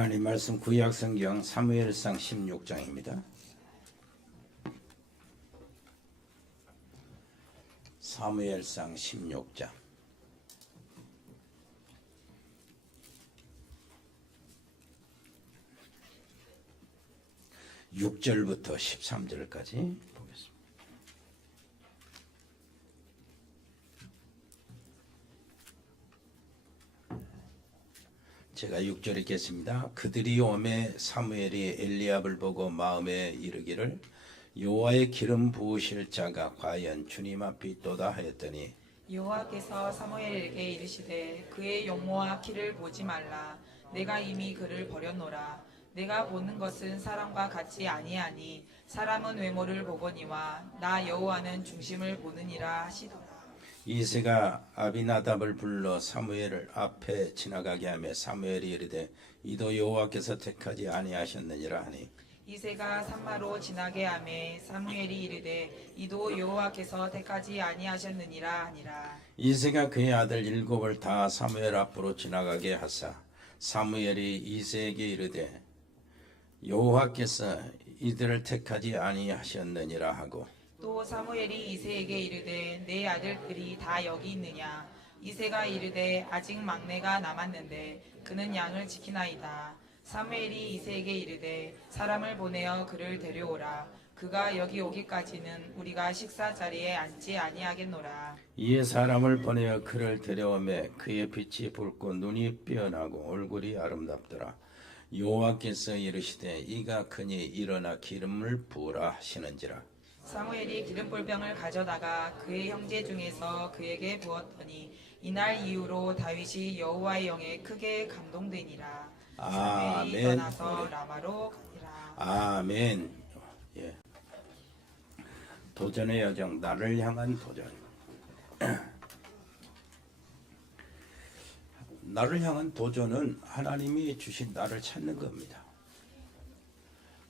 하나님 말씀 구약성경 사무엘상 16장입니다. 사무엘상 16장 6절부터 13절까지 보겠습니다. 제가 6절 읽겠습니다. 그들이 오매 사무엘이 엘리압을 보고 마음에 이르기를 여호와의 기름 부으실 자가 과연 주님 앞에 있도다 하였더니 여호와께서 사무엘에게 이르시되 그의 용모와 키를 보지 말라. 내가 이미 그를 버렸노라. 내가 보는 것은 사람과 같이 아니하니 사람은 외모를 보거니와 나 여호와는 중심을 보느니라 하시더라. 이새가 아비나답을 불러 사무엘을 앞에 지나가게 하며 사무엘이 이르되 이도 여호와께서 택하지 아니하셨느니라 하니 이새가 산마로 지나게 하매 사무엘이 이르되 이도 여호와께서 택하지 아니하셨느니라 하니라. 이새가 그의 아들 일곱을 다 사무엘 앞으로 지나가게 하사 사무엘이 이새에게 이르되 여호와께서 이들을 택하지 아니하셨느니라 하고 또 사무엘이 이새에게 이르되 내 아들들이 다 여기 있느냐. 이새가 이르되 아직 막내가 남았는데 그는 양을 지키나이다. 사무엘이 이새에게 이르되 사람을 보내어 그를 데려오라. 그가 여기 오기까지는 우리가 식사 자리에 앉지 아니하겠노라. 이에 사람을 보내어 그를 데려오매 그의 빛이 붉고 눈이 피어나고 얼굴이 아름답더라. 여호와께서 이르시되 이가 크니 일어나 기름을 부으라 하시는지라. 사무엘이 기름불병을 가져다가 그의 형제 중에서 그에게 부었더니 이날 이후로 다윗이 여호와의 영에 크게 감동되니라. 사무엘이 아멘. 떠나서 라마로 가니라. 아멘. 예. 도전의 여정, 나를 향한 도전. 나를 향한 도전은 하나님이 주신 나를 찾는 겁니다.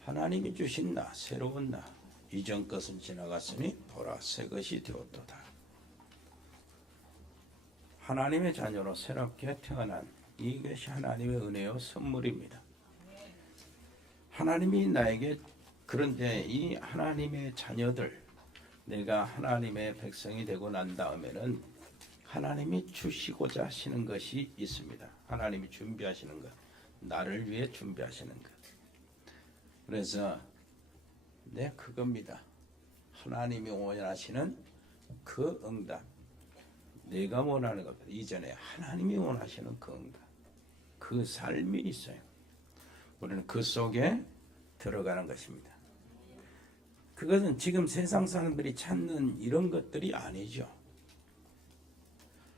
하나님이 주신 나, 새로운 나. 이전 것은 지나갔으니 보라 새 것이 되었도다. 하나님의 자녀로 새롭게 태어난 이것이 하나님의 은혜요 선물입니다. 하나님이 나에게 그런데 이 하나님의 자녀들 내가 하나님의 백성이 되고 난 다음에는 하나님이 주시고자 하시는 것이 있습니다. 하나님이 준비하시는 것, 나를 위해 준비하시는 것. 그래서 그겁니다. 하나님이 원하시는 그 응답, 내가 원하는 것 이전에 하나님이 원하시는 그 응답, 그 삶이 있어요. 우리는 그 속에 들어가는 것입니다. 그것은 지금 세상 사람들이 찾는 이런 것들이 아니죠.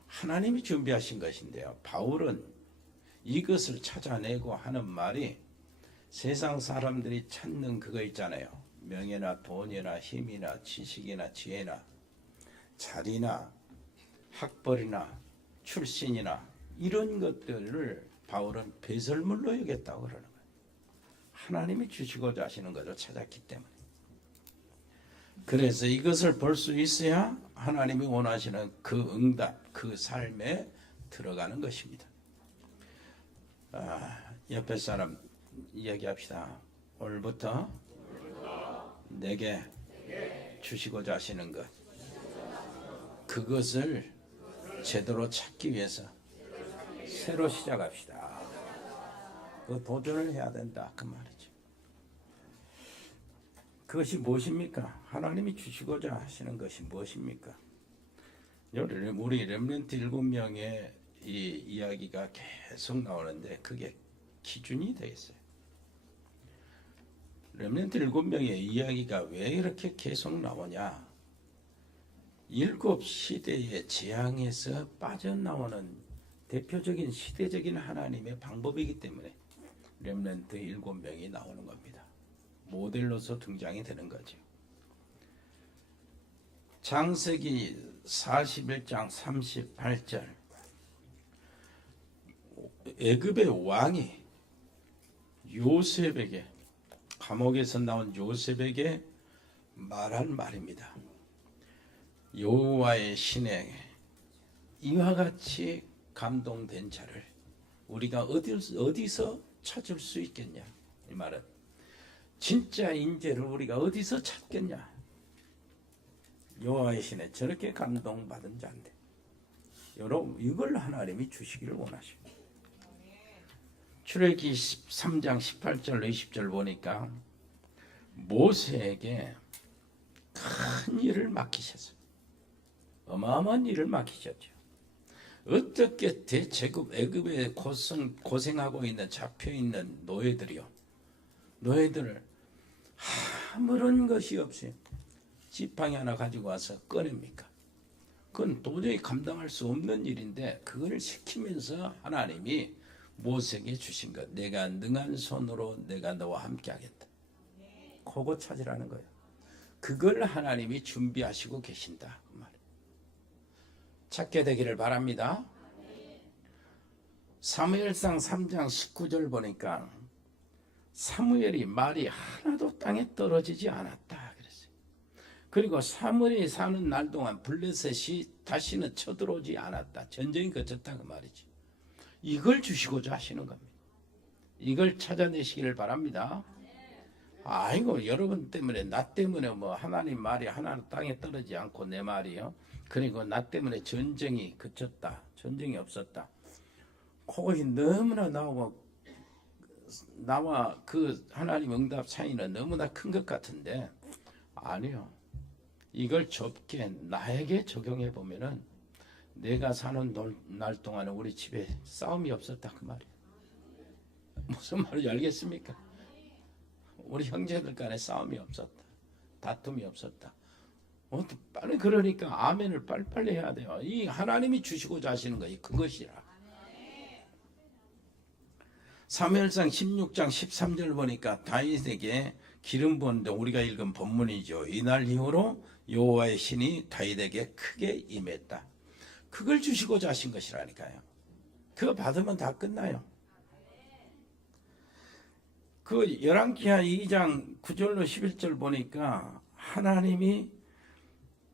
하나님이 준비하신 것인데요. 바울은 이것을 찾아내고 하는 말이 세상 사람들이 찾는 그거 있잖아요. 명예나 돈이나 힘이나 지식이나 지혜나 자리나 학벌이나 출신이나 이런 것들을 바울은 배설물로 여겼다고 그러는 거예요. 하나님이 주시고자 하시는 것을 찾았기 때문에. 그래서 이것을 볼 수 있어야 하나님이 원하시는 그 응답, 그 삶에 들어가는 것입니다. 옆에 사람 이야기합시다. 오늘부터 내게 주시고자 하시는 것, 그것을 제대로 찾기 위해서 새로 시작합시다. 그 도전을 해야 된다 그 말이죠. 그것이 무엇입니까? 하나님이 주시고자 하시는 것이 무엇입니까? 우리 렘넌트 7명의 이 이야기가 계속 나오는데 그게 기준이 되겠어요. 렘넌트 7명의 이야기가 왜 이렇게 계속 나오냐? 7 시대의 재앙에서 빠져나오는 대표적인 시대적인 하나님의 방법이기 때문에 렘넌트 7명이 나오는 겁니다. 모델로서 등장이 되는 거죠. 창세기 41장 38절 애굽의 왕이 요셉에게 감옥에서 나온 요셉에게 말한 말입니다. 여호와의 신에 이와 같이 감동된 자를 우리가 어디서 찾을 수 있겠냐? 이 말은 진짜 인재를 우리가 어디서 찾겠냐? 여호와의 신에 저렇게 감동받은 자인데, 여러분 이걸 하나님이 주시기를 원하십니다. 출애굽기 13장 18절 20절 보니까 모세에게 큰 일을 맡기셨어요. 어마어마한 일을 맡기셨죠. 어떻게 대제국 애굽에 고생하고 있는 잡혀있는 노예들을 아무런 것이 없이 지팡이 하나 가지고 와서 꺼냅니까? 그건 도저히 감당할 수 없는 일인데 그걸 시키면서 하나님이 모세에게 주신 것, 내가 능한 손으로 내가 너와 함께 하겠다. 그거 찾으라는 거예요. 그걸 하나님이 준비하시고 계신다. 그 말이에요. 찾게 되기를 바랍니다. 사무엘상 3장 19절 보니까 사무엘이 말이 하나도 땅에 떨어지지 않았다 그랬어요. 그리고 사무엘이 사는 날 동안 블레셋이 다시는 쳐들어오지 않았다. 전쟁이 그쳤다 그 말이지. 이걸 주시고자 하시는 겁니다. 이걸 찾아내시기를 바랍니다. 아이고 여러분 때문에 나 때문에 뭐 하나님 말이 하나 땅에 떨어지지 않고 내 말이요. 그리고 나 때문에 전쟁이 그쳤다. 전쟁이 없었다. 그것이 너무나 나와 그 하나님 응답 차이는 너무나 큰 것 같은데 아니요. 이걸 좁게 나에게 적용해 보면은 내가 사는 날 동안에 우리 집에 싸움이 없었다 그 말이에요. 무슨 말인지 알겠습니까? 우리 형제들 간에 싸움이 없었다. 다툼이 없었다. 빨리 그러니까 아멘을 빨리빨리 해야 돼요. 이 하나님이 주시고자 하시는 거 그것이라. 사무엘상 16장 13절 보니까 다윗에게 기름 부었는데 우리가 읽은 본문이죠. 이날 이후로 여호와의 신이 다윗에게 크게 임했다. 그걸 주시고자 하신 것이라니까요. 그거 받으면 다 끝나요. 그 열왕기하 2장 9절로 11절 보니까 하나님이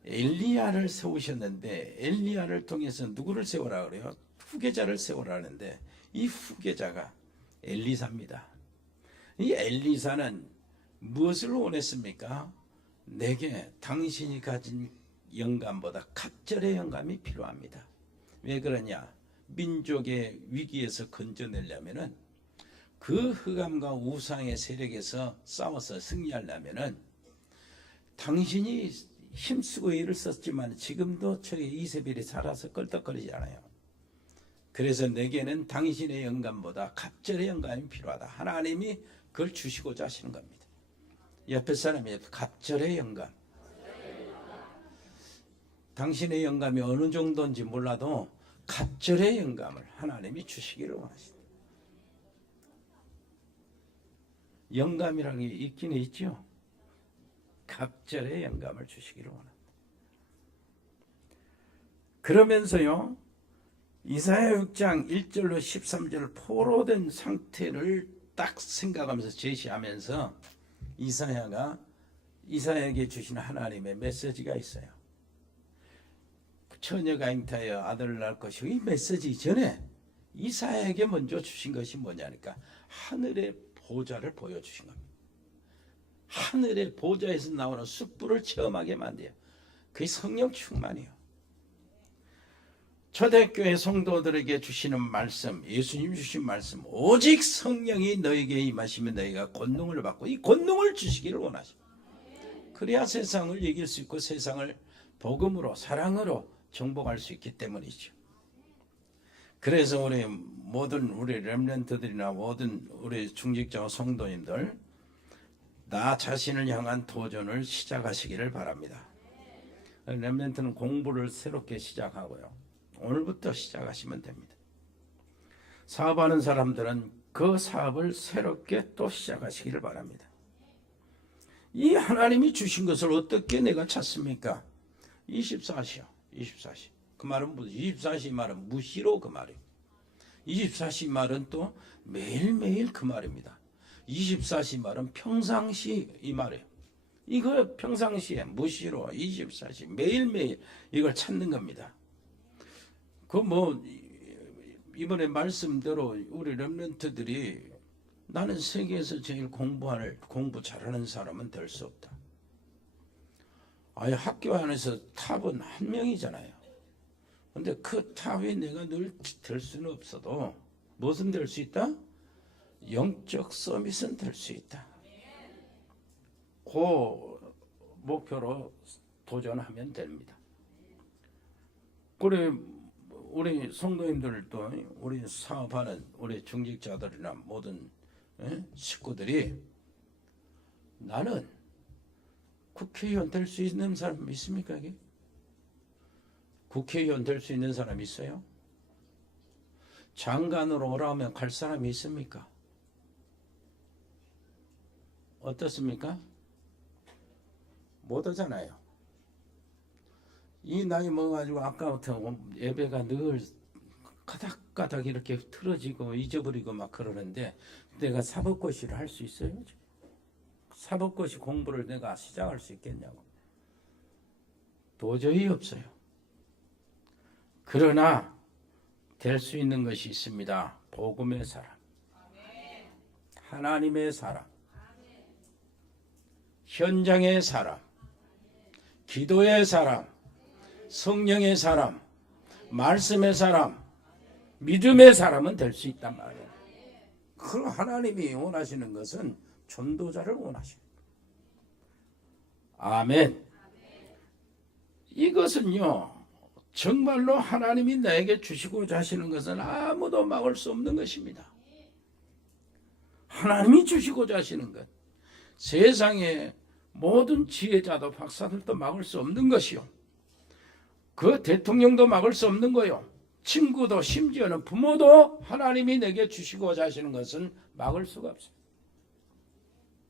엘리야를 세우셨는데 엘리야를 통해서 누구를 세우라 그래요? 후계자를 세우라 하는데 이 후계자가 엘리사입니다. 이 엘리사는 무엇을 원했습니까? 내게 당신이 가진 영감보다 갑절의 영감이 필요합니다. 왜 그러냐? 민족의 위기에서 건져내려면은 그 흑암과 우상의 세력에서 싸워서 승리하려면은 당신이 힘쓰고 일을 썼지만 지금도 저희 이세벨이 살아서 껄떡거리지 않아요. 그래서 내게는 당신의 영감보다 갑절의 영감이 필요하다. 하나님이 그걸 주시고자 하시는 겁니다. 옆에 사람이 갑절의 영감. 당신의 영감이 어느 정도인지 몰라도 갑절의 영감을 하나님이 주시기를 원하십니다. 영감이라는 게 있긴 있죠. 갑절의 영감을 주시기를 원합니다. 그러면서요, 이사야 6장 1절로 13절 포로된 상태를 딱 생각하면서 제시하면서 이사야에게 주시는 하나님의 메시지가 있어요. 처녀가 잉타하여 아들을 낳을 것이고, 이 메시지 전에 이사야에게 먼저 주신 것이 뭐냐니까 하늘의 보좌를 보여주신 겁니다. 하늘의 보좌에서 나오는 숯불을 체험하게 만들어요. 그게 성령 충만이에요. 초대교회 성도들에게 주시는 말씀, 예수님 주신 말씀, 오직 성령이 너에게 임하시면 너희가 권능을 받고 이 권능을 주시기를 원하십니다. 그래야 세상을 이길 수 있고 세상을 복음으로 사랑으로 정복할 수 있기 때문이죠. 그래서 우리 모든 우리 렘넌트들이나 모든 우리 중직자와 성도님들 나 자신을 향한 도전을 시작하시기를 바랍니다. 렘넌트는 공부를 새롭게 시작하고요. 오늘부터 시작하시면 됩니다. 사업하는 사람들은 그 사업을 새롭게 또 시작하시기를 바랍니다. 이 하나님이 주신 것을 어떻게 내가 찾습니까? 24시요. 24시. 그 말은 무슨 24시 말은 무시로 그 말이에요. 24시 말은 또 매일매일 그 말입니다. 24시 말은 평상시 이 말이에요. 이거 평상시에 무시로 24시 매일매일 이걸 찾는 겁니다. 그 뭐 이번에 말씀대로 우리 렘넌트들이 나는 세계에서 제일 공부 잘하는 사람은 될 수 없다. 아예 학교 안에서 탑은 한 명이잖아요. 근데 그 탑이 내가 늘 될 수는 없어도 무엇은 될 수 있다? 영적 서밋은 될 수 있다. 그 목표로 도전하면 됩니다. 그래 우리 성도님들도 우리 사업하는 우리 중직자들이나 모든 식구들이 나는 국회의원 될 수 있는 사람 있습니까? 여기? 국회의원 될 수 있는 사람 있어요? 장관으로 오라면 갈 사람이 있습니까? 어떻습니까? 못 오잖아요. 이 나이 먹어가지고 아까부터 예배가 늘 가닥가닥 이렇게 틀어지고 잊어버리고 막 그러는데 내가 사법고시를 할 수 있어요? 사법고시 공부를 내가 시작할 수 있겠냐고. 도저히 없어요. 그러나 될 수 있는 것이 있습니다. 복음의 사람, 하나님의 사람, 현장의 사람, 기도의 사람, 성령의 사람, 말씀의 사람, 믿음의 사람은 될 수 있단 말이에요. 그 하나님이 원하시는 것은 전도자를 원하시는 거예요. 아멘. 이것은요 정말로 하나님이 나에게 주시고자 하시는 것은 아무도 막을 수 없는 것입니다. 하나님이 주시고자 하시는 것, 세상의 모든 지혜자도 박사들도 막을 수 없는 것이요, 그 대통령도 막을 수 없는 거요, 친구도 심지어는 부모도 하나님이 내게 주시고자 하시는 것은 막을 수가 없어요.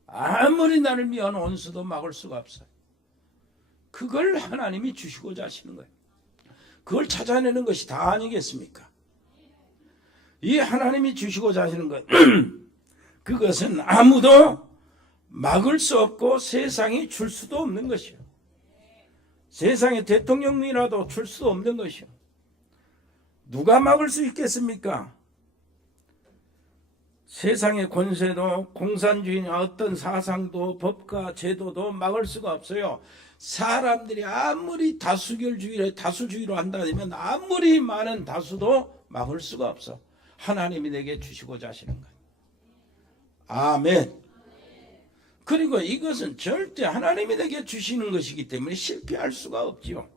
아무리 나를 미워하는 원수도 막을 수가 없어요. 그걸 하나님이 주시고자 하시는 거예요. 그걸 찾아내는 것이 다 아니겠습니까? 이 하나님이 주시고자 하시는 것 그것은 아무도 막을 수 없고 세상이 줄 수도 없는 것이요, 세상에 대통령이라도 줄 수 없는 것이요. 누가 막을 수 있겠습니까? 세상의 권세도 공산주의나 어떤 사상도 법과 제도도 막을 수가 없어요. 사람들이 아무리 다수주의로 한다면 아무리 많은 다수도 막을 수가 없어. 하나님이 내게 주시고자 하시는 것. 아멘. 그리고 이것은 절대 하나님이 내게 주시는 것이기 때문에 실패할 수가 없지요.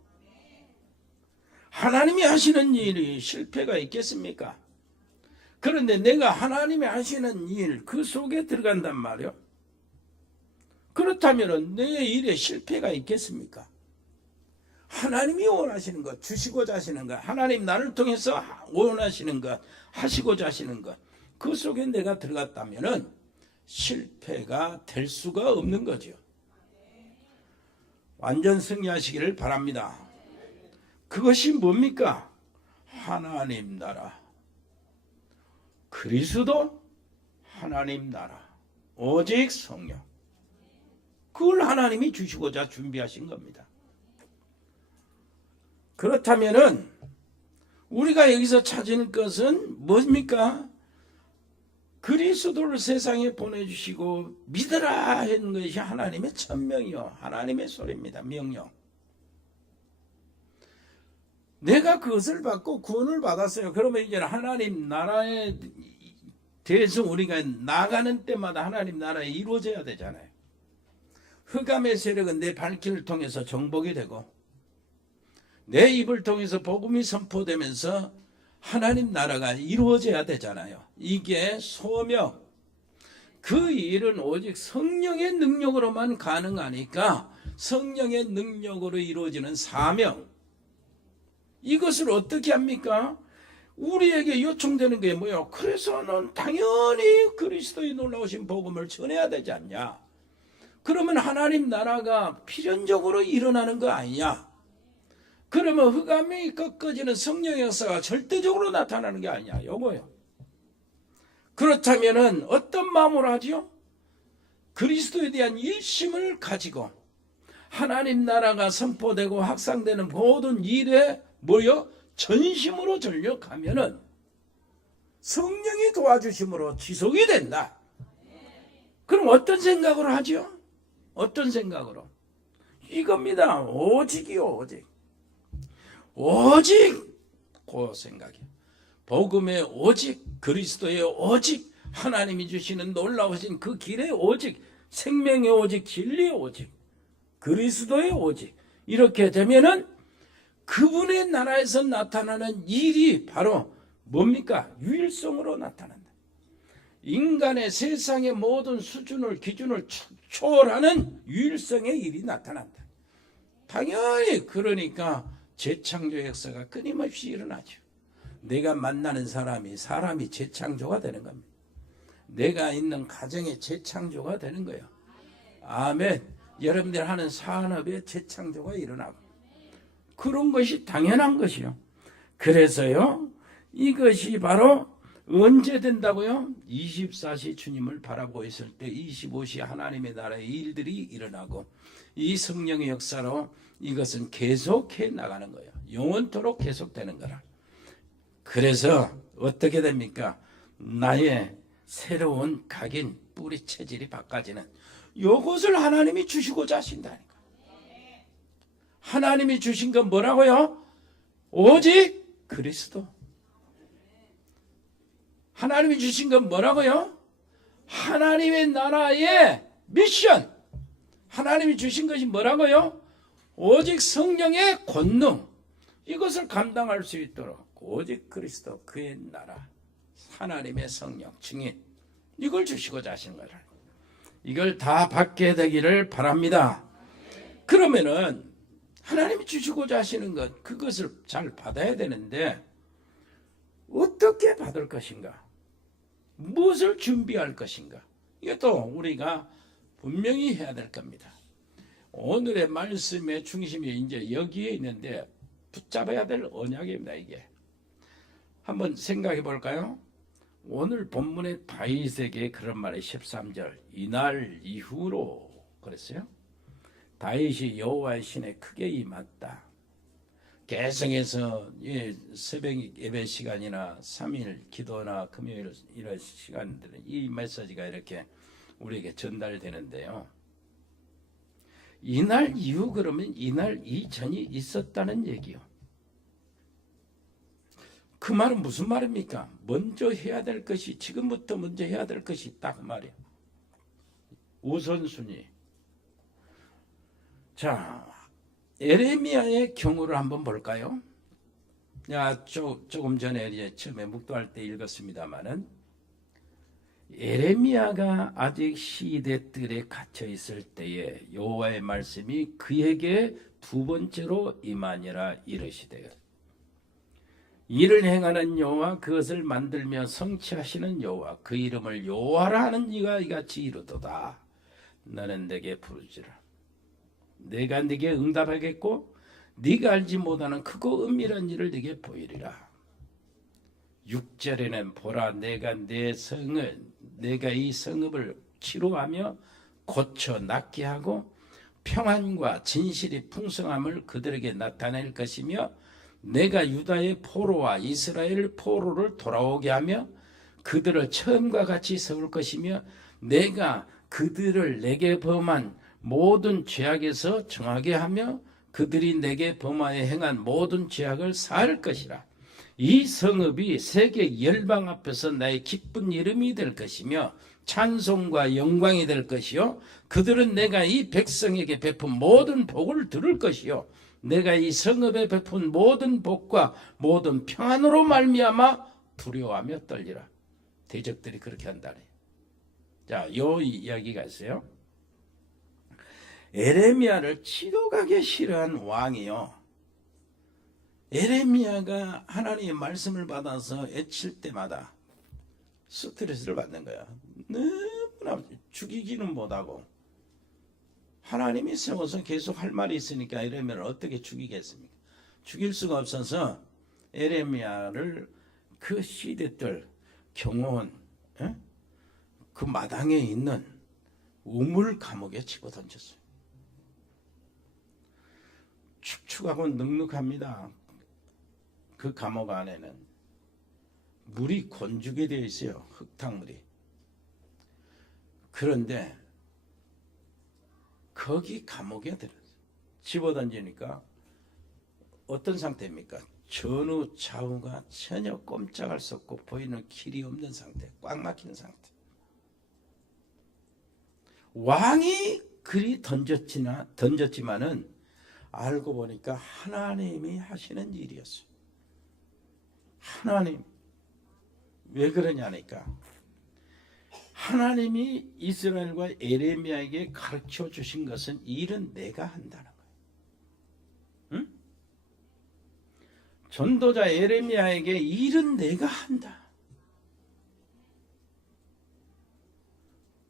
하나님이 하시는 일이 실패가 있겠습니까? 그런데 내가 하나님이 하시는 일 그 속에 들어간단 말이요. 그렇다면 내 일에 실패가 있겠습니까? 하나님이 원하시는 것, 주시고자 하시는 것, 하나님 나를 통해서 원하시는 것, 하시고자 하시는 것, 그 속에 내가 들어갔다면 실패가 될 수가 없는 거죠. 완전 승리하시기를 바랍니다. 그것이 뭡니까? 하나님 나라, 그리스도, 하나님 나라, 오직 성령. 그걸 하나님이 주시고자 준비하신 겁니다. 그렇다면은 우리가 여기서 찾을 것은 뭡니까? 그리스도를 세상에 보내주시고 믿으라 하는 것이 하나님의 천명이요, 하나님의 소리입니다. 명령. 내가 그것을 받고 구원을 받았어요. 그러면 이제 하나님 나라에 대해서 우리가 나가는 때마다 하나님 나라에 이루어져야 되잖아요. 흑암의 세력은 내 발길을 통해서 정복이 되고 내 입을 통해서 복음이 선포되면서 하나님 나라가 이루어져야 되잖아요. 이게 소명. 그 일은 오직 성령의 능력으로만 가능하니까 성령의 능력으로 이루어지는 사명. 이것을 어떻게 합니까? 우리에게 요청되는 게 뭐예요? 그래서는 당연히 그리스도의 놀라우신 복음을 전해야 되지 않냐? 그러면 하나님 나라가 필연적으로 일어나는 거 아니냐? 그러면 흑암이 꺾어지는 성령의 역사가 절대적으로 나타나는 게 아니냐? 요거요. 그렇다면은 어떤 마음으로 하죠? 그리스도에 대한 일심을 가지고 하나님 나라가 선포되고 확산되는 모든 일에 뭐요? 전심으로 전력하면은 성령이 도와주심으로 지속이 된다. 그럼 어떤 생각으로 하죠? 어떤 생각으로? 이겁니다. 오직이요, 오직. 오직 그 생각이요. 복음의 오직, 그리스도의 오직, 하나님이 주시는 놀라우신 그 길의 오직, 생명의 오직, 진리의 오직, 그리스도의 오직. 이렇게 되면은 그분의 나라에서 나타나는 일이 바로 뭡니까? 유일성으로 나타난다. 인간의 세상의 모든 수준을, 기준을 초월하는 유일성의 일이 나타난다. 당연히 그러니까 재창조 역사가 끊임없이 일어나죠. 내가 만나는 사람이 재창조가 되는 겁니다. 내가 있는 가정의 재창조가 되는 거예요. 아멘. 여러분들 하는 산업의 재창조가 일어나고 그런 것이 당연한 것이요. 그래서요, 이것이 바로 언제 된다고요? 24시 주님을 바라보고 있을 때 25시 하나님의 나라의 일들이 일어나고 이 성령의 역사로 이것은 계속해 나가는 거예요. 영원토록 계속되는 거라. 그래서 어떻게 됩니까? 나의 새로운 각인, 뿌리 체질이 바꿔지는 이것을 하나님이 주시고자 하신다니까. 하나님이 주신 건 뭐라고요? 오직 그리스도. 하나님이 주신 건 뭐라고요? 하나님의 나라의 미션. 하나님이 주신 것이 뭐라고요? 오직 성령의 권능. 이것을 감당할 수 있도록 오직 그리스도, 그의 나라, 하나님의 성령, 증인, 이걸 주시고자 하시는 거라. 이걸 다 받게 되기를 바랍니다. 그러면은 하나님이 주시고자 하시는 것, 그것을 잘 받아야 되는데 어떻게 받을 것인가? 무엇을 준비할 것인가? 이것도 우리가 분명히 해야 될 겁니다. 오늘의 말씀의 중심이 이제 여기에 있는데 붙잡아야 될 언약입니다. 이게 한번 생각해 볼까요? 오늘 본문의 다윗에게 그런 말이 13절 이날 이후로 그랬어요. 다윗이 여호와의 신에 크게 임했다. 개성에서 새벽 예배 시간이나 3일 기도나 금요일 이런 시간들은 이 메시지가 이렇게 우리에게 전달되는데요. 이날 이후 그러면 이날 이전이 있었다는 얘기요. 그 말은 무슨 말입니까? 먼저 해야 될 것이, 지금부터 먼저 해야 될 것이 있다 그 말이에요. 우선순위. 자, 에레미야의 경우를 한번 볼까요? 조금 전에 이제 처음에 묵도할 때 읽었습니다만은 에레미야가 아직 시대 뜰에 갇혀 있을 때에 여호와의 말씀이 그에게 두 번째로 임하니라 이르시되 이를 행하는 여호와 그것을 만들며 성취하시는 여호와 그 이름을 여호와라 하는 이가 이같이 이르도다. 너는 내게 부르지라. 내가 네게 응답하겠고 네가 알지 못하는 크고 은밀한 일을 네게 보이리라. 6절에는 보라 내가 이 성읍을 치료하며 고쳐 낫게 하고 평안과 진실이 풍성함을 그들에게 나타낼 것이며 내가 유다의 포로와 이스라엘 포로를 돌아오게 하며 그들을 처음과 같이 세울 것이며 내가 그들을 내게 범한 모든 죄악에서 정하게 하며 그들이 내게 범하여 행한 모든 죄악을 사할 것이라. 이 성읍이 세계 열방 앞에서 나의 기쁜 이름이 될 것이며 찬송과 영광이 될 것이요 그들은 내가 이 백성에게 베푼 모든 복을 들을 것이요 내가 이 성읍에 베푼 모든 복과 모든 평안으로 말미암아 두려워하며 떨리라. 대적들이 그렇게 한다네. 자, 요 이야기가 있어요. 에레미야를 치료하기 싫어한 왕이요. 에레미야가 하나님의 말씀을 받아서 애칠 때마다 스트레스를 받는 거야. 너무나 죽이기는 못하고 하나님이 세워서 계속 할 말이 있으니까 에레미야를 어떻게 죽이겠습니까? 죽일 수가 없어서 에레미야를 그 시대들 경호원 그 마당에 있는 우물 감옥에 집어던졌어요. 축축하고 눅눅합니다. 그 감옥 안에는 물이 건조게 되어 있어요. 흙탕물이. 그런데 거기 감옥에 들었어요. 집어던지니까 어떤 상태입니까? 전후 좌우가 전혀 꼼짝할 수 없고 보이는 길이 없는 상태, 꽉 막힌 상태. 왕이 그리 던졌지만은 알고 보니까 하나님이 하시는 일이었어요. 하나님. 왜 그러냐니까 하나님이 이스라엘과 에레미야에게 가르쳐 주신 것은 일은 내가 한다는 거예요. 응? 전도자 에레미야에게 일은 내가 한다.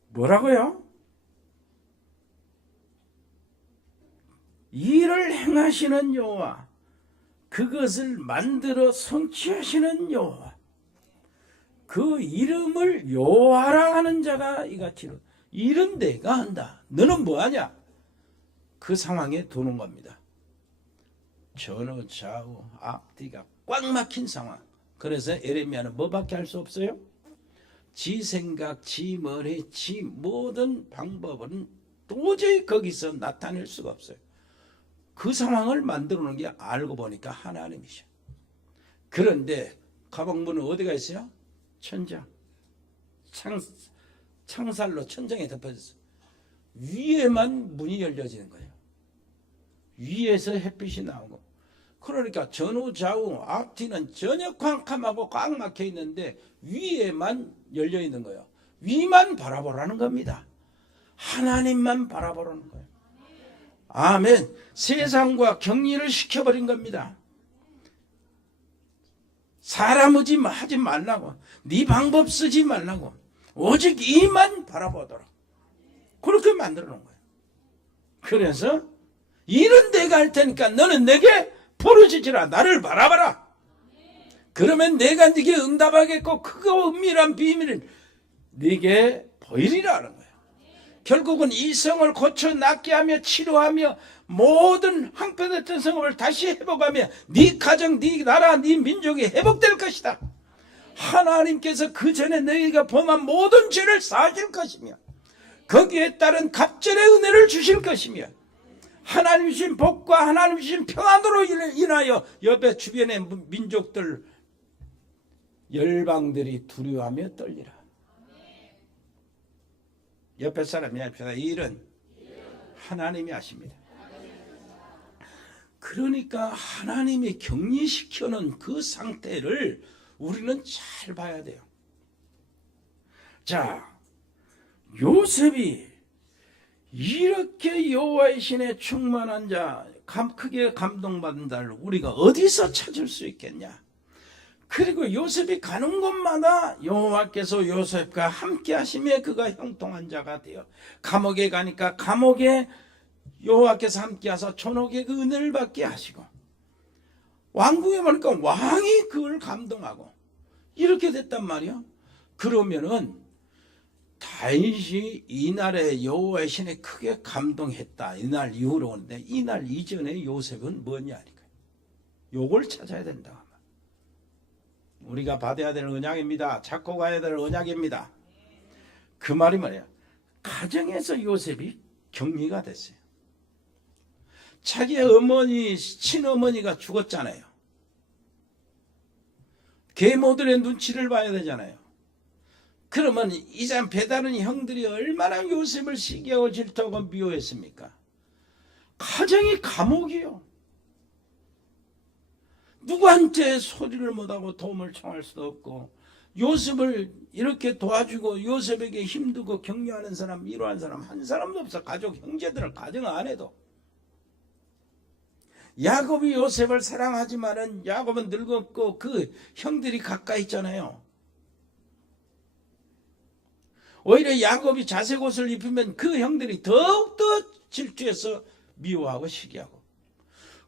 뭐라고요? 일을 행하시는 여호와, 그것을 만들어 성취하시는 여호와, 그 이름을 여호와라 하는 자가 이같이 일은 내가 한다. 너는 뭐하냐? 그 상황에 두는 겁니다. 전후 좌우 앞뒤가 꽉 막힌 상황. 그래서 에레미야는 뭐밖에 할 수 없어요? 지 생각, 지 머리, 지 모든 방법은 도저히 거기서 나타낼 수가 없어요. 그 상황을 만들어 놓은 게 알고 보니까 하나님이셔. 그런데 가방문은 어디가 있어요? 천장. 창살로 천장에 덮어졌어. 위에만 문이 열려지는 거예요. 위에서 햇빛이 나오고. 그러니까 전후 좌우 앞뒤는 전혀 캄캄하고 꽉 막혀 있는데 위에만 열려 있는 거예요. 위만 바라보라는 겁니다. 하나님만 바라보라는 거예요. 아멘. 세상과 격리를 시켜버린 겁니다. 사람 의지 하지 말라고, 네 방법 쓰지 말라고, 오직 이만 바라보도록 그렇게 만들어 놓은 거예요. 그래서 일은 내가 할 테니까 너는 내게 부르짖으라. 나를 바라봐라. 그러면 내가 네게 응답하겠고 크고 은밀한 비밀을 네게 보이리라 하는 거예요. 결국은 이 성을 고쳐 낫게 하며 치료하며 모든 황폐됐던 성을 다시 회복하며 네 가정, 네 나라, 네 민족이 회복될 것이다. 하나님께서 그 전에 너희가 범한 모든 죄를 사하실 것이며 거기에 따른 갑절의 은혜를 주실 것이며 하나님 주신 복과 하나님 주신 평안으로 인하여 옆에 주변의 민족들 열방들이 두려워하며 떨리라. 옆에 사람이 합시다. 이 일은 하나님이 하십니다. 그러니까 하나님이 격리시켜놓은 그 상태를 우리는 잘 봐야 돼요. 자, 요셉이 이렇게 여호와의 신에 충만한 자, 크게 감동받은 자를 우리가 어디서 찾을 수 있겠냐? 그리고 요셉이 가는 곳마다 여호와께서 요셉과 함께 하시며 그가 형통한 자가 되어 감옥에 가니까 감옥에 여호와께서 함께 하사 존옥의 그 은혜를 받게 하시고 왕궁에 보니까 왕이 그걸 감동하고 이렇게 됐단 말이야. 그러면은 다윗이 이날에 여호와의 신에 크게 감동했다. 이날 이후로 오는데 이날 이전에 요셉은 뭐냐니까. 요걸 찾아야 된다. 우리가 받아야 될 언약입니다. 찾고 가야 될 언약입니다. 그 말이 뭐냐? 가정에서 요셉이 격리가 됐어요. 자기의 어머니, 친어머니가 죽었잖아요. 계모들의 눈치를 봐야 되잖아요. 그러면 이제 배다른 형들이 얼마나 요셉을 시기하고 질투하고 미워했습니까? 가정이 감옥이요. 누구한테 소리를 못하고 도움을 청할 수도 없고 요셉을 이렇게 도와주고 요셉에게 힘들고 격려하는 사람, 위로하는 사람 한 사람도 없어. 가족, 형제들을 가정 안에도. 야곱이 요셉을 사랑하지만은 야곱은 늙었고 그 형들이 가까이 있잖아요. 오히려 야곱이 자색 옷을 입으면 그 형들이 더욱더 질투해서 미워하고 시기하고.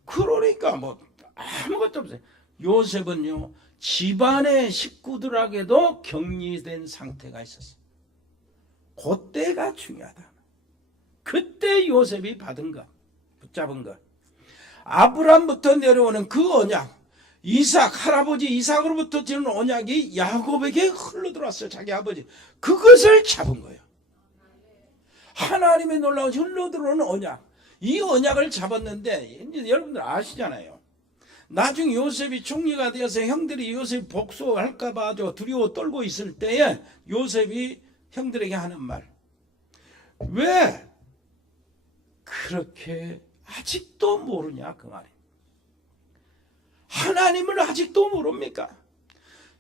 그러니까 뭐 아무것도 없어요. 요셉은요 집안의 식구들에게도 격리된 상태가 있었어요. 그때가 중요하다. 그때 요셉이 받은 것, 붙잡은 것. 아브람부터 내려오는 그 언약, 이삭, 할아버지 이삭으로부터 지는 언약이 야곱에게 흘러들어왔어요. 자기 아버지. 그것을 잡은 거예요. 하나님의 놀라운 흘러들어오는 언약, 이 언약을 잡았는데 이제 여러분들 아시잖아요. 나중에 요셉이 총리가 되어서 형들이 요셉 복수할까 봐 아주 두려워 떨고 있을 때에 요셉이 형들에게 하는 말, 왜 그렇게 아직도 모르냐, 그 말이에요. 하나님을 아직도 모릅니까?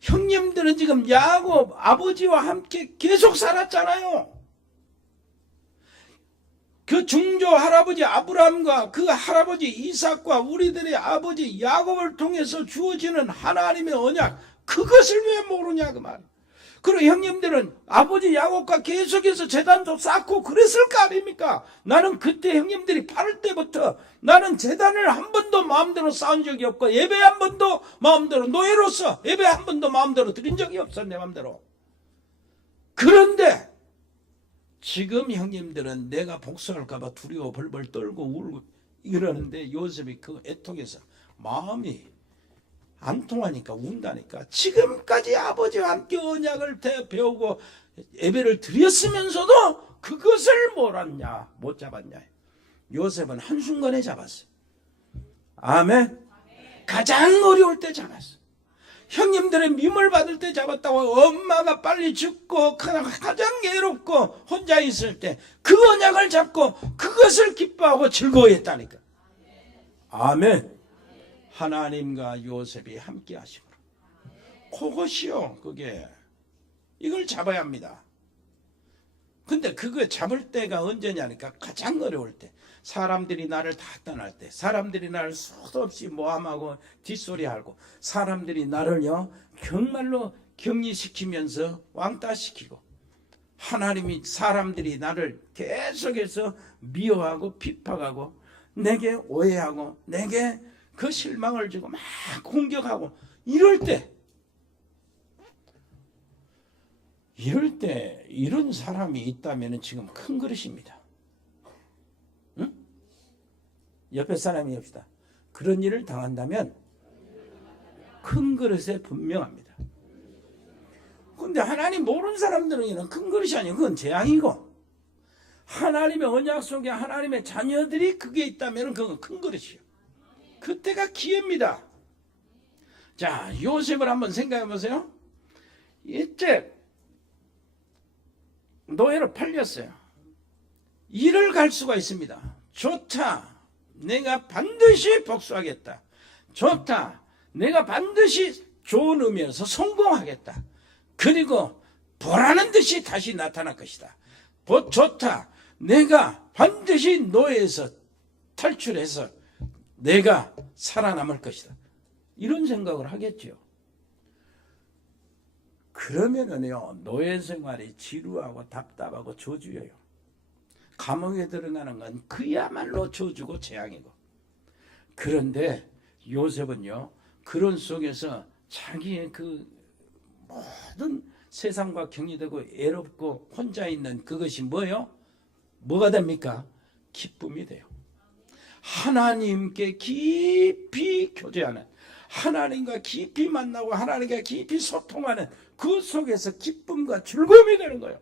형님들은 지금 야곱 아버지와 함께 계속 살았잖아요. 그 중조 할아버지 아브라함과 그 할아버지 이삭과 우리들의 아버지 야곱을 통해서 주어지는 하나님의 언약, 그것을 왜 모르냐, 그 말. 그리고 형님들은 아버지 야곱과 계속해서 제단도 쌓고 그랬을 거 아닙니까? 나는 그때 형님들이 8때부터 나는 제단을 한 번도 마음대로 쌓은 적이 없고 예배 한 번도 마음대로, 노예로서 예배 한 번도 마음대로 드린 적이 없어, 내 마음대로. 그런데 지금 형님들은 내가 복수할까 봐 두려워 벌벌 떨고 울고 이러는데 요셉이 그 애통에서 마음이 안 통하니까 운다니까. 지금까지 아버지와 함께 언약을 배우고 예배를 드렸으면서도 그것을 몰랐냐, 못 잡았냐. 요셉은 한순간에 잡았어요. 아멘. 가장 어려울 때 잡았어. 형님들의 미움을 받을 때 잡았다고. 엄마가 빨리 죽고 가장 외롭고 혼자 있을 때 그 언약을 잡고 그것을 기뻐하고 즐거워했다니까. 아멘. 하나님과 요셉이 함께 하심으로. 그것이요, 그게. 이걸 잡아야 합니다. 근데 그거 잡을 때가 언제냐니까 가장 어려울 때. 사람들이 나를 다 떠날 때, 사람들이 나를 수도 없이 모함하고 뒷소리하고, 사람들이 나를요 정말로 격리시키면서 왕따시키고, 하나님이 사람들이 나를 계속해서 미워하고 비판하고 내게 오해하고 내게 그 실망을 주고 막 공격하고 이럴 때 이런 사람이 있다면 지금 큰 그릇입니다. 응? 옆에 사람이 합시다. 그런 일을 당한다면 큰 그릇에 분명합니다. 근데 하나님 모르는 사람들은 큰 그릇이 아니고 그건 재앙이고, 하나님의 언약 속에 하나님의 자녀들이 그게 있다면 그건 큰 그릇이요. 그때가 기회입니다. 자, 요셉을 한번 생각해 보세요. 이때 노예로 팔렸어요. 일을 갈 수가 있습니다. 좋다, 내가 반드시 복수하겠다. 좋다, 내가 반드시 좋은 의미에서 성공하겠다. 그리고 보라는 듯이 다시 나타날 것이다. 좋다, 내가 반드시 노예에서 탈출해서 내가 살아남을 것이다. 이런 생각을 하겠죠. 그러면은요, 노예 생활이 지루하고 답답하고 저주예요. 감옥에 들어가는 건 그야말로 저주고 재앙이고. 그런데 요셉은요, 그런 속에서 자기의 그 모든 세상과 격리되고 애롭고 혼자 있는 그것이 뭐예요? 뭐가 됩니까? 기쁨이 돼요. 하나님께 깊이 교제하는, 하나님과 깊이 만나고 하나님과 깊이 소통하는 그 속에서 기쁨과 즐거움이 되는 거예요.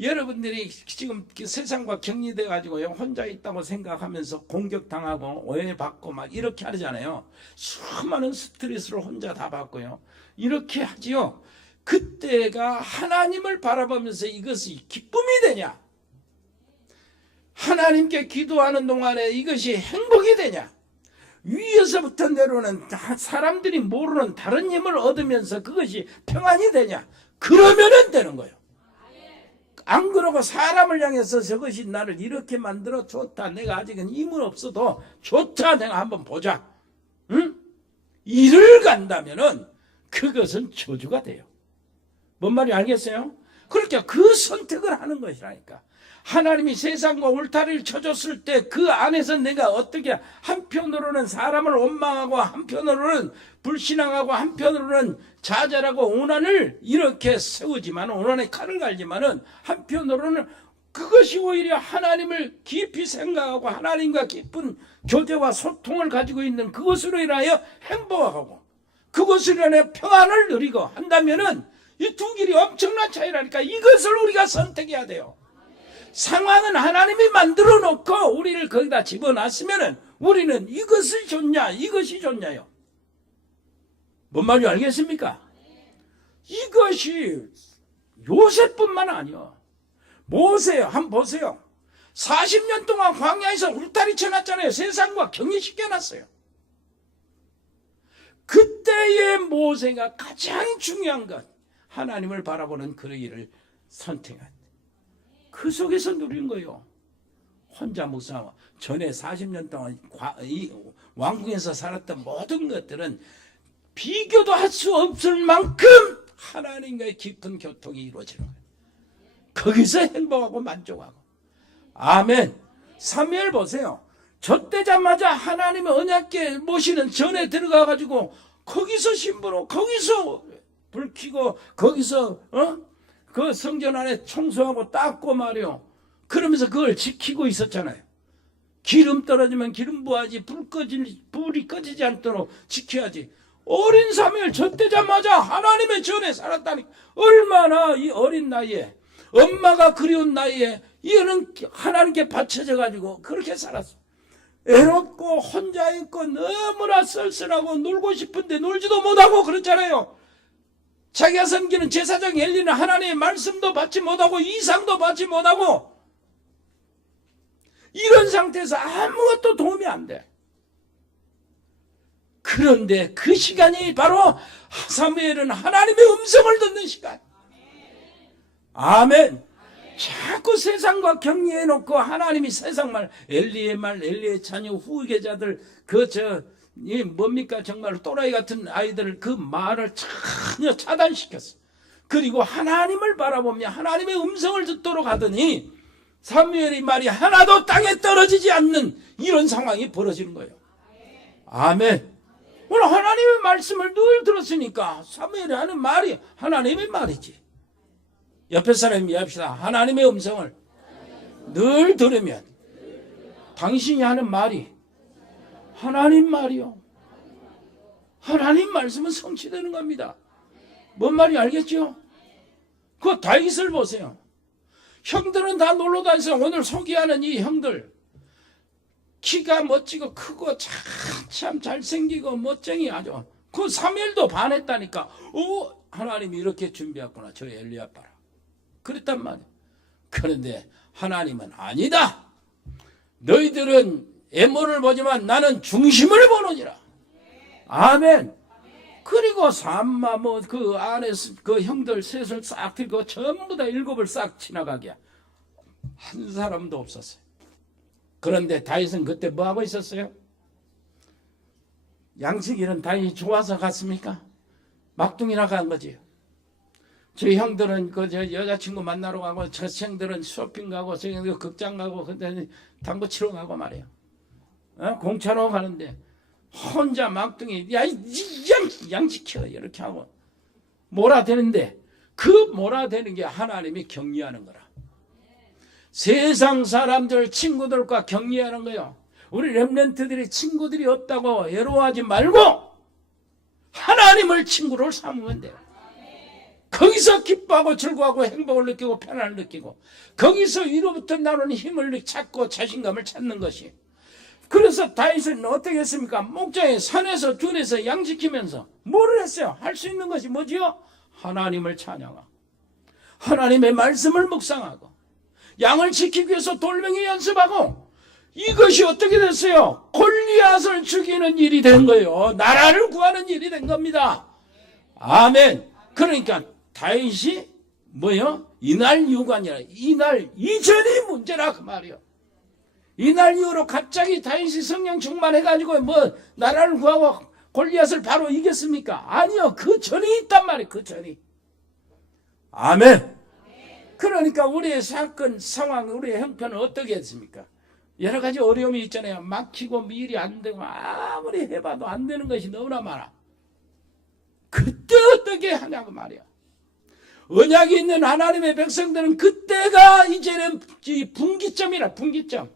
여러분들이 지금 세상과 격리돼 가지고 혼자 있다고 생각하면서 공격당하고 오해받고 막 이렇게 하잖아요. 수많은 스트레스를 혼자 다 받고요. 이렇게 하지요. 그때가 하나님을 바라보면서 이것이 기쁨이 되냐, 하나님께 기도하는 동안에 이것이 행복이 되냐, 위에서부터 내려오는 사람들이 모르는 다른 힘을 얻으면서 그것이 평안이 되냐, 그러면은 되는 거예요. 안 그러고 사람을 향해서 저것이 나를 이렇게 만들어 좋다, 내가 아직은 힘은 없어도 좋다, 내가 한번 보자, 응? 이를 간다면은 그것은 저주가 돼요. 뭔 말인지 알겠어요? 그러니까 그 선택을 하는 것이라니까. 하나님이 세상과 울타리를 쳐줬을 때 그 안에서 내가 어떻게, 한편으로는 사람을 원망하고 한편으로는 불신앙하고 한편으로는 좌절하고 오난을 이렇게 세우지만, 오난의 칼을 갈지만은 한편으로는 그것이 오히려 하나님을 깊이 생각하고 하나님과 깊은 교제와 소통을 가지고 있는 그것으로 인하여 행복하고 그것으로 인하여 평안을 누리고 한다면은 이 두 길이 엄청난 차이라니까. 이것을 우리가 선택해야 돼요. 상황은 하나님이 만들어 놓고 우리를 거기다 집어넣으면은 우리는 이것이 좋냐 이것이 좋냐요. 뭔 말인지 알겠습니까? 이것이 요셉뿐만 아니요. 모세요. 한번 보세요. 40년 동안 광야에서 울타리 쳐놨잖아요. 세상과 격리시켜놨어요. 그때의 모세가 가장 중요한 것, 하나님을 바라보는 그 일을 선택한. 그 속에서 누린 거예요. 혼자 묵상하고 전에 40년 동안 이 왕궁에서 살았던 모든 것들은 비교도 할 수 없을 만큼 하나님과의 깊은 교통이 이루어지는 거예요. 거기서 행복하고 만족하고. 아멘. 사무엘 보세요. 젖되자마자 하나님의 언약궤 모시는 전에 들어가가지고 거기서 신부로 거기서 불 켜고 거기서 그 성전 안에 청소하고 닦고 말이요. 그러면서 그걸 지키고 있었잖아요. 기름 떨어지면 기름 부어야지, 불이 꺼지지 않도록 지켜야지. 어린 사무엘 젖되자마자 하나님의 전에 살았다니. 얼마나 이 어린 나이에, 엄마가 그리운 나이에 이는 하나님께 바쳐져 가지고 그렇게 살았어. 애롭고 혼자 있고 너무나 쓸쓸하고 놀고 싶은데 놀지도 못하고 그렇잖아요. 자기가 섬기는 제사장 엘리는 하나님의 말씀도 받지 못하고 이상도 받지 못하고 이런 상태에서 아무것도 도움이 안 돼. 그런데 그 시간이 바로 사무엘은 하나님의 음성을 듣는 시간. 아멘. 자꾸 세상과 격리해놓고 하나님이 세상 말, 엘리의 말, 엘리의 자녀 후계자들 이 뭡니까 정말 또라이 같은 아이들 그 말을 전혀 차단시켰어. 그리고 하나님을 바라보며 하나님의 음성을 듣도록 하더니 사무엘의 말이 하나도 땅에 떨어지지 않는 이런 상황이 벌어지는 거예요. 아멘. 오늘 하나님의 말씀을 늘 들었으니까 사무엘이 하는 말이 하나님의 말이지. 옆에 사람 이해합시다. 하나님의 음성을 늘 들으면 당신이 하는 말이 하나님 말이요. 하나님 말씀은 성취되는 겁니다. 뭔 말인지 알겠죠? 그 다윗을 보세요. 형들은 다 놀러 다니면서 오늘 소개하는 이 형들 키가 멋지고 크고 참 잘생기고 멋쟁이 아주. 그 사무엘도 반했다니까. 하나님이 이렇게 준비했구나. 저 엘리야 봐라. 그랬단 말이야. 그런데 하나님은 아니다. 너희들은 애모를 보지만 나는 중심을 보느니라. 아멘. 그리고 삼마 그 안에 그 형들 셋을 싹 들고 전부 다 7을 싹 지나가게 한 사람도 없었어요. 그런데 다윗은 그때 뭐 하고 있었어요? 양식이는 다윗이 좋아서 갔습니까? 막둥이나 간 거지요. 저 형들은 저 여자친구 만나러 가고 저 형들은 쇼핑 가고 저 형들 극장 가고 근데 당구 치러 가고 말이에요. 공차로 가는데 혼자 막둥이 양지켜 이렇게 하고 몰아대는데 그 몰아대는 게 하나님이 격리하는 거라. 세상 사람들 친구들과 격리하는 거예요. 우리 렘넌트들이 친구들이 없다고 외로워하지 말고 하나님을 친구로 삼으면 돼요. 거기서 기뻐하고 즐거워하고 행복을 느끼고 편안을 느끼고 거기서 위로부터 나오는 힘을 찾고 자신감을 찾는 것이. 그래서 다윗은 어떻게 했습니까? 목장에 산에서 들에서 양 지키면서 뭐를 했어요? 할 수 있는 것이 뭐지요? 하나님을 찬양하고 하나님의 말씀을 묵상하고 양을 지키기 위해서 돌멩이 연습하고 이것이 어떻게 됐어요? 골리앗을 죽이는 일이 된 거예요. 나라를 구하는 일이 된 겁니다. 아멘. 그러니까 다윗이 뭐요? 이날 이후가 아니라 이날 이전이 문제라 그 말이요. 이날 이후로 갑자기 다윗이 성령 충만해가지고 뭐 나라를 구하고 골리앗을 바로 이겼습니까? 아니요. 그 전이 있단 말이에요. 그 전이. 아멘. 그러니까 우리의 사건 상황 우리의 형편은 어떻게 했습니까? 여러 가지 어려움이 있잖아요. 막히고 일이 안 되고 아무리 해봐도 안 되는 것이 너무나 많아. 그때 어떻게 하냐고 말이야. 언약이 있는 하나님의 백성들은 그때가 이제는 분기점이라 분기점.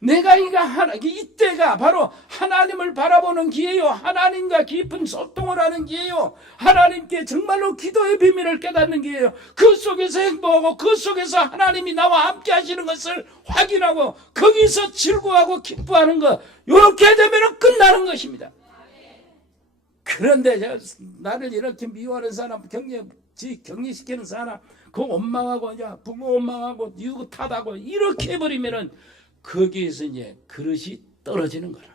내가 이때가 바로 하나님을 바라보는 기회요. 하나님과 깊은 소통을 하는 기회요. 하나님께 정말로 기도의 비밀을 깨닫는 기회요. 그 속에서 행복하고 그 속에서 하나님이 나와 함께 하시는 것을 확인하고 거기서 즐거워하고 기뻐하는 것. 이렇게 되면 끝나는 것입니다. 그런데 나를 이렇게 미워하는 사람, 격리시키는 사람, 그 원망하고 이제 부모 원망하고 이거 탓하고 이렇게 해버리면은 거기에서 이제 그릇이 떨어지는 거라.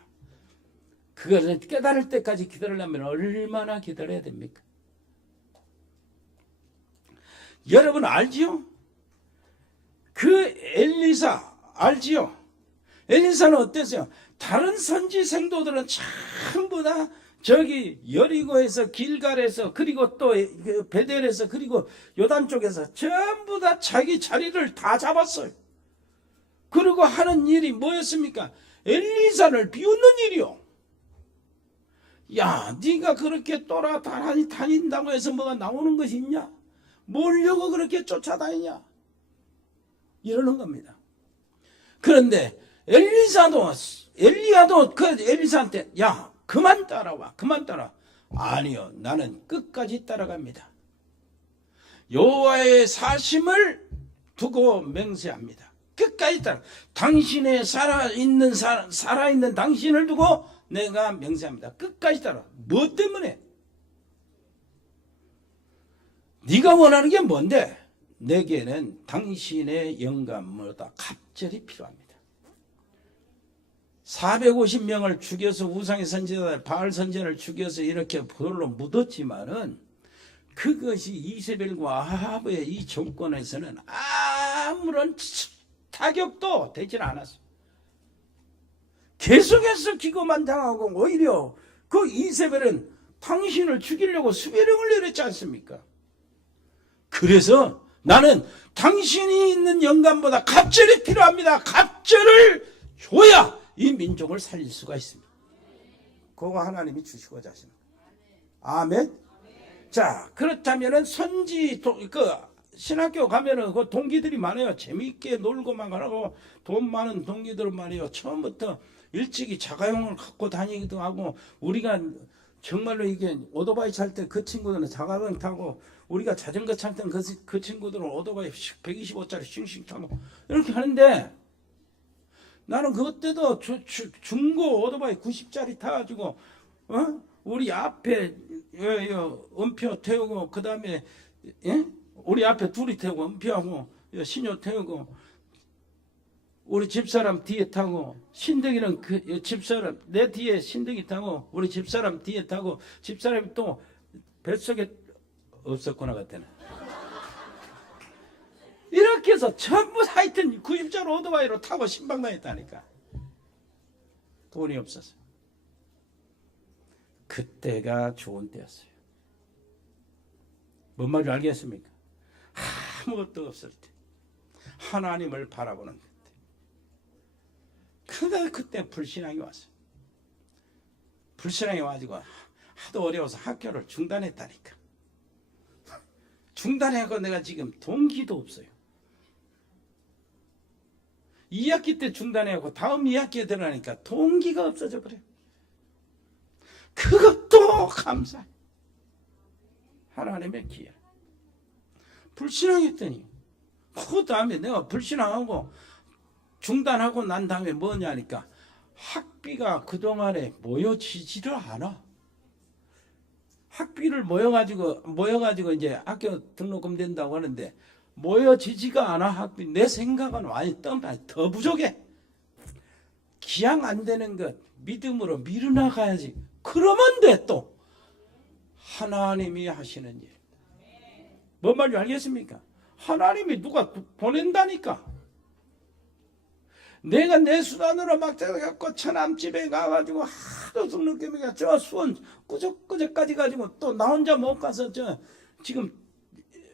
그것을 깨달을 때까지 기다리려면 얼마나 기다려야 됩니까? 여러분 알지요? 그 엘리사 알지요? 엘리사는 어땠어요? 다른 선지 생도들은 전부 다 저기 여리고에서 길갈에서 그리고 또 베델에서 그리고 요단 쪽에서 전부 다 자기 자리를 다 잡았어요. 그리고 하는 일이 뭐였습니까? 엘리사를 비웃는 일이요. 야, 네가 그렇게 다닌다고 해서 뭐가 나오는 것이 있냐? 뭐려고 그렇게 쫓아다니냐? 이러는 겁니다. 그런데 엘리야도 그 엘리사한테 야, 그만 따라와. 아니요, 나는 끝까지 따라갑니다. 여호와의 사심을 두고 맹세합니다. 끝까지 따라. 당신의 살아있는 당신을 두고 내가 맹세합니다. 끝까지 따라. 뭐 때문에? 네가 원하는 게 뭔데? 내게는 당신의 영감보다 갑절이 필요합니다. 450명을 죽여서 우상의 선지자들 바알 선지자를 죽여서 이렇게 돌로 묻었지만은 그것이 이세벨과 아합의 이 정권에서는 아무런 타격도 되질 않았어. 계속해서 기고만장하고 오히려 그 이세벨은 당신을 죽이려고 수배령을 내렸지 않습니까? 그래서 나는 당신이 있는 영감보다 갑절이 필요합니다. 갑절을 줘야 이 민족을 살릴 수가 있습니다. 그거 하나님이 주시고자 하시는 거예요. 아멘. 자, 그렇다면은 신학교 가면은 그 동기들이 많아요. 재미있게 놀고만 가라고 돈 많은 동기들은 말이에요. 처음부터 일찍이 자가용을 갖고 다니기도 하고, 우리가 정말로 이게 오토바이 탈 때 그 친구들은 자가용 타고, 우리가 자전거 탈 때는 그 친구들은 오토바이 125짜리 싱싱 타고 이렇게 하는데, 나는 그때도 중고 오토바이 90짜리 타가지고 우리 앞에 은표 태우고, 그 다음에 우리 앞에 둘이 태우고 은표하고 신효 태우고, 우리 집사람 뒤에 타고, 신덕이는 그 집사람 내 뒤에 신덕이 타고, 우리 집사람 뒤에 타고, 집사람이 또 뱃속에 없었구나 그때는. 이렇게 해서 전부 하여튼 90짜리 오토바이로 타고 신방 다녔다니까. 돈이 없어서. 그때가 좋은 때였어요. 뭔 말인지 알겠습니까? 아무것도 없을 때, 하나님을 바라보는 그때. 그때 불신앙이 왔어요. 불신앙이 와가지고 하도 어려워서 학교를 중단했다니까. 중단해서 내가 지금 동기도 없어요. 2학기 때 중단해고 다음 2학기에 들어가니까 동기가 없어져 버려요. 그것도 감사해. 하나님의 기회. 불신앙했더니 그 다음에 내가 불신앙하고 중단하고 난 다음에 뭐냐니까 학비가 그동안에 모여지지를 않아. 학비를 모여가지고 이제 학교 등록금 된다고 하는데 모여지지가 않아. 학비. 내 생각은 많이 더 부족해. 기양 안 되는 것 믿음으로 밀어나가야지. 그러면 돼. 또 하나님이 하시는 일. 뭔 말인지 알겠습니까? 하나님이 누가 보낸다니까. 내가 내 수단으로 막 갖고 처남집에 가가지고 하도 등록금이가 저 수원 꾸적꾸적까지 가지고 또 나 혼자 못 가서 지금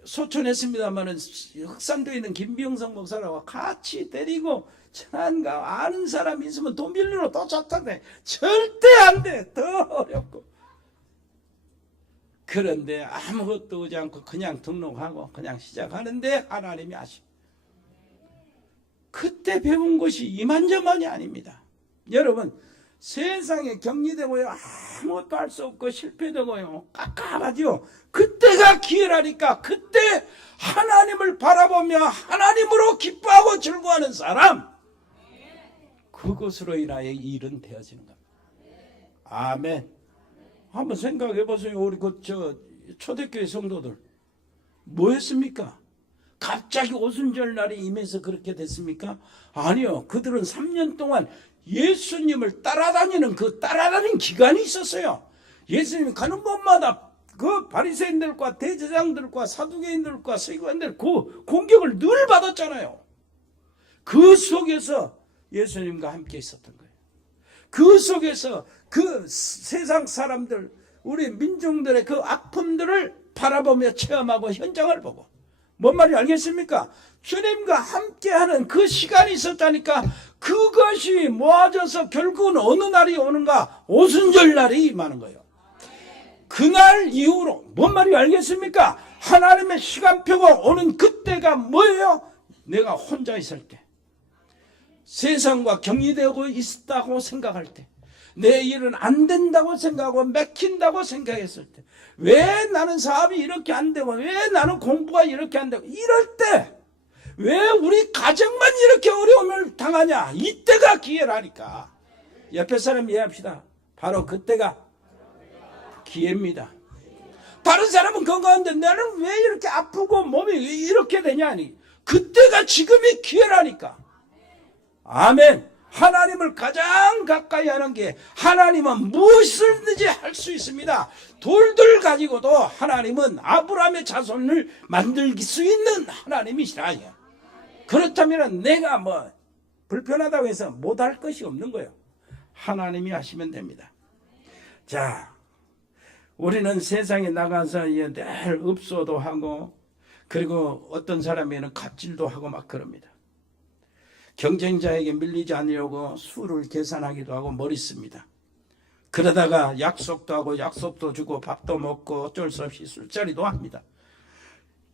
소천했습니다만은 흑산도에 있는 김병성 목사라고 같이 데리고 천안가 아는 사람 있으면 돈 빌리러 또 좋다네. 절대 안 돼. 더 어렵고. 그런데 아무것도 오지 않고 그냥 등록하고 그냥 시작하는데 하나님이 하시. 그때 배운 것이 이만저만이 아닙니다. 여러분, 세상에 격리되고요, 아무것도 할 수 없고 실패되고요, 깝깝하죠. 그때가 기회라니까. 그때 하나님을 바라보며 하나님으로 기뻐하고 즐거워하는 사람, 그것으로 인하여 일은 되어지는 겁니다. 아멘. 한번 생각해 보세요. 우리 초대교회 성도들 뭐 했습니까? 갑자기 오순절 날이 임해서 그렇게 됐습니까? 아니요. 그들은 3년 동안 예수님을 따라다니는 기간이 있었어요. 예수님이 가는 곳마다 그 바리새인들과 대제사장들과 사두개인들과 서기관들 그 공격을 늘 받았잖아요. 그 속에서 예수님과 함께 있었던 거예요. 그 속에서 그 세상 사람들, 우리 민중들의 그 아픔들을 바라보며 체험하고 현장을 보고, 뭔 말인지 알겠습니까? 주님과 함께하는 그 시간이 있었다니까. 그것이 모아져서 결국은 어느 날이 오는가? 오순절 날이 임하는 거예요. 그날 이후로 뭔 말인지 알겠습니까? 하나님의 시간표가 오는 그때가 뭐예요? 내가 혼자 있을 때, 세상과 격리되고 있다고 생각할 때, 내 일은 안 된다고 생각하고 맥힌다고 생각했을 때, 왜 나는 사업이 이렇게 안 되고, 왜 나는 공부가 이렇게 안 되고, 이럴 때 왜 우리 가정만 이렇게 어려움을 당하냐? 이때가 기회라니까. 옆에 사람 이해합시다. 바로 그때가 기회입니다. 다른 사람은 건강한데 나는 왜 이렇게 아프고 몸이 이렇게 되냐니, 그때가 지금이 기회라니까. 아멘. 하나님을 가장 가까이 하는 게, 하나님은 무엇이든지 할 수 있습니다. 돌들 가지고도 하나님은 아브라함의 자손을 만들 수 있는 하나님이시라. 그렇다면 내가 불편하다고 해서 못할 것이 없는 거예요. 하나님이 하시면 됩니다. 자, 우리는 세상에 나가서 늘 읍소도 하고, 그리고 어떤 사람에는 갑질도 하고 막 그럽니다. 경쟁자에게 밀리지 않으려고 수를 계산하기도 하고 머리 씁니다. 그러다가 약속도 하고 약속도 주고 밥도 먹고 어쩔 수 없이 술자리도 합니다.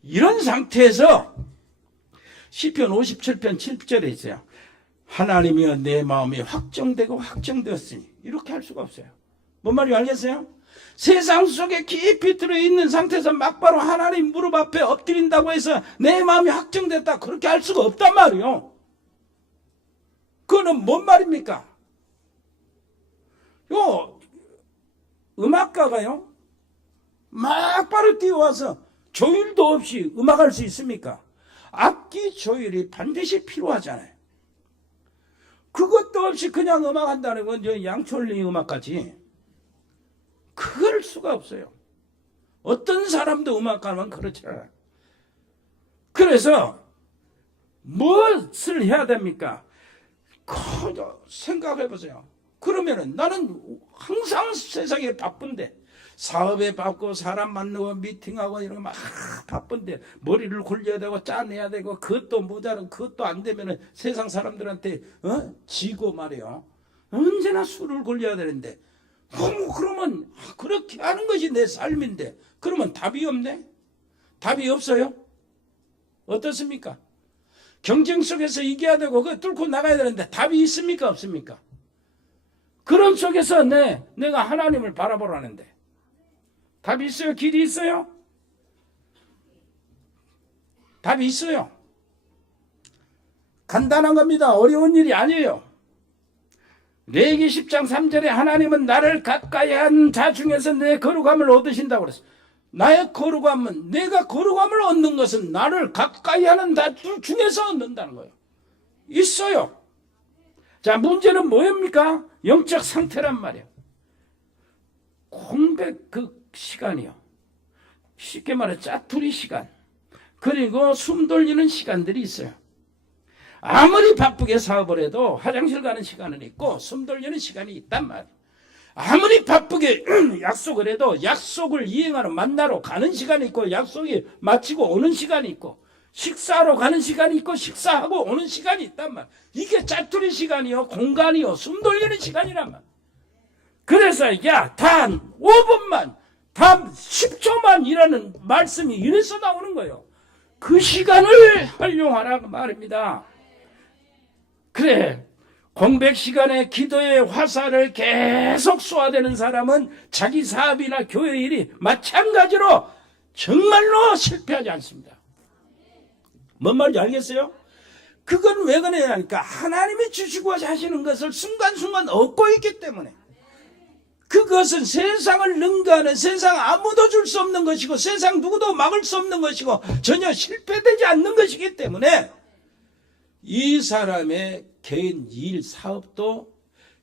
이런 상태에서 시편 57편 7절에 있어요. 하나님이여 내 마음이 확정되고 확정되었으니, 이렇게 할 수가 없어요. 뭔 말인지 알겠어요? 세상 속에 깊이 들어있는 상태에서 막바로 하나님 무릎 앞에 엎드린다고 해서 내 마음이 확정됐다, 그렇게 할 수가 없단 말이에요. 그거는 뭔 말입니까? 음악가가요, 막바로 뛰어와서 조율도 없이 음악할 수 있습니까? 악기 조율이 반드시 필요하잖아요. 그것도 없이 그냥 음악한다는 건 양철리 음악까지, 그럴 수가 없어요. 어떤 사람도 음악가면 그렇잖아요. 그래서 무엇을 해야 됩니까? 생각해 보세요. 그러면은 나는 항상 세상에 바쁜데, 사업에 바쁘고 사람 만나고 미팅하고 이런 거 막 바쁜데, 머리를 굴려야 되고 짜내야 되고, 그것도 모자른, 그것도 안 되면은 세상 사람들한테 지고 말이요, 언제나 술을 굴려야 되는데, 그러면 그렇게 하는 것이 내 삶인데, 그러면 답이 없네? 답이 없어요? 어떻습니까? 경쟁 속에서 이겨야 되고 그거 뚫고 나가야 되는데 답이 있습니까? 없습니까? 그런 속에서 내가 하나님을 바라보라는데 답이 있어요? 길이 있어요? 답이 있어요. 간단한 겁니다. 어려운 일이 아니에요. 레위기 10장 3절에 하나님은 나를 가까이 한 자 중에서 내 거룩함을 얻으신다고 그랬어요. 나의 거룩함은, 내가 거룩함을 얻는 것은 나를 가까이 하는 자 중에서 얻는다는 거예요. 있어요. 자, 문제는 뭐입니까? 영적 상태란 말이에요. 공백 그 시간이요. 쉽게 말해 짜투리 시간. 그리고 숨 돌리는 시간들이 있어요. 아무리 바쁘게 사업을 해도 화장실 가는 시간은 있고 숨 돌리는 시간이 있단 말이에요. 아무리 바쁘게 약속을 해도 약속을 이행하러 만나러 가는 시간이 있고, 약속이 마치고 오는 시간이 있고, 식사하러 가는 시간이 있고 식사하고 오는 시간이 있단 말이에요. 이게 짜투리 시간이요, 공간이요, 숨 돌리는 시간이란 말이에요. 그래서 단 5분만, 단 10초만 이라는 말씀이 이래서 나오는 거예요. 그 시간을 활용하라고 말입니다. 그래, 공백 시간에 기도의 화살을 계속 쏘아대는 사람은 자기 사업이나 교회 일이 마찬가지로 정말로 실패하지 않습니다. 뭔 말인지 알겠어요? 그건 왜 그러냐니까 하나님이 주시고 하시는 것을 순간순간 얻고 있기 때문에. 그것은 세상을 능가하는, 세상 아무도 줄 수 없는 것이고 세상 누구도 막을 수 없는 것이고 전혀 실패되지 않는 것이기 때문에 이 사람의 개인 일, 사업도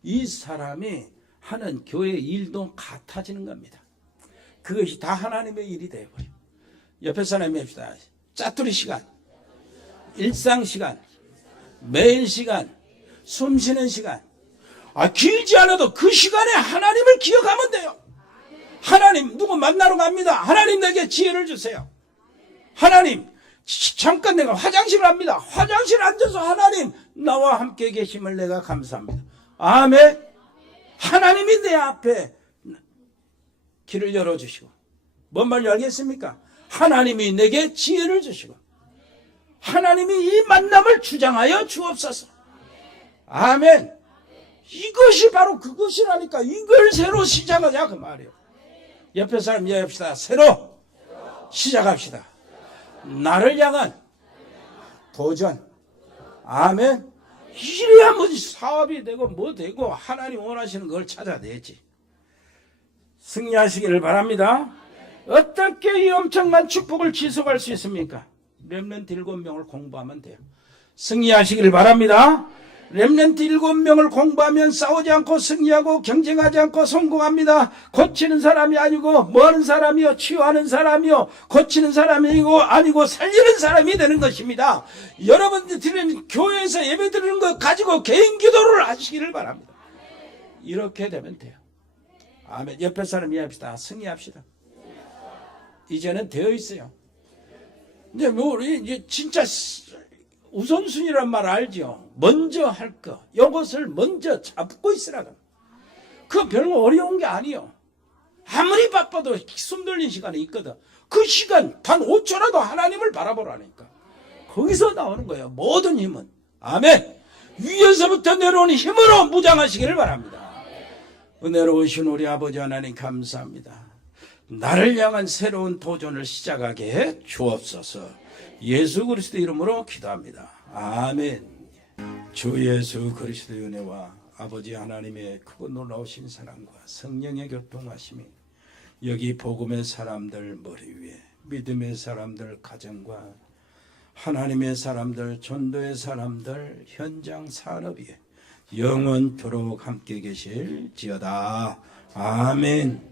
이 사람이 하는 교회 일도 같아지는 겁니다. 그것이 다 하나님의 일이 되어버려. 옆에 사람이 합시다. 짜투리 시간, 일상 시간, 매일 시간, 숨 쉬는 시간, 길지 않아도 그 시간에 하나님을 기억하면 돼요. 하나님, 누구 만나러 갑니다. 하나님 내게 지혜를 주세요. 하나님, 잠깐 내가 화장실을 합니다. 화장실 앉아서 하나님 나와 함께 계심을 내가 감사합니다. 아멘. 하나님이 내 앞에 길을 열어주시고, 뭔 말인지 알겠습니까? 하나님이 내게 지혜를 주시고 하나님이 이 만남을 주장하여 주옵소서. 아멘. 이것이 바로 그것이라니까. 이걸 새로 시작하자 그 말이에요. 옆에 사람 이해합시다. 새로 시작합시다. 나를 향한 도전. 아멘. 이래야 뭐 사업이 되고 뭐 되고 하나님 원하시는 걸 찾아내지. 승리하시기를 바랍니다. 어떻게 이 엄청난 축복을 지속할 수 있습니까? 렘넌트 7명을 공부하면 돼요. 승리하시기를 바랍니다. 렘넌트 7명을 공부하면 싸우지 않고 승리하고 경쟁하지 않고 성공합니다. 고치는 사람이 아니고 뭐하는 사람이요, 치유하는 사람이요, 고치는 사람이 아니고 살리는 사람이 되는 것입니다. 여러분들은 교회에서 예배 드리는 거 가지고 개인 기도를 하시기를 바랍니다. 이렇게 되면 돼요. 아멘. 옆에 사람 이해합시다. 승리합시다. 이제는 되어 있어요. 이제 우리 진짜 우선순위란 말 알죠? 먼저 할 거. 이것을 먼저 잡고 있으라고. 그거 별로 어려운 게 아니에요. 아무리 바빠도 숨 돌리는 시간이 있거든. 그 시간 단 5초라도 하나님을 바라보라니까. 거기서 나오는 거예요. 모든 힘은. 아멘. 위에서부터 내려오는 힘으로 무장하시기를 바랍니다. 은혜로우신 우리 아버지 하나님 감사합니다. 나를 향한 새로운 도전을 시작하게 해 주옵소서. 예수 그리스도 이름으로 기도합니다. 아멘. 주 예수 그리스도의 은혜와 아버지 하나님의 크고 놀라우신 사랑과 성령의 교통하심이 여기 복음의 사람들 머리 위에, 믿음의 사람들 가정과 하나님의 사람들, 전도의 사람들 현장 산업 위에 영원토록 함께 계실지어다. 아멘.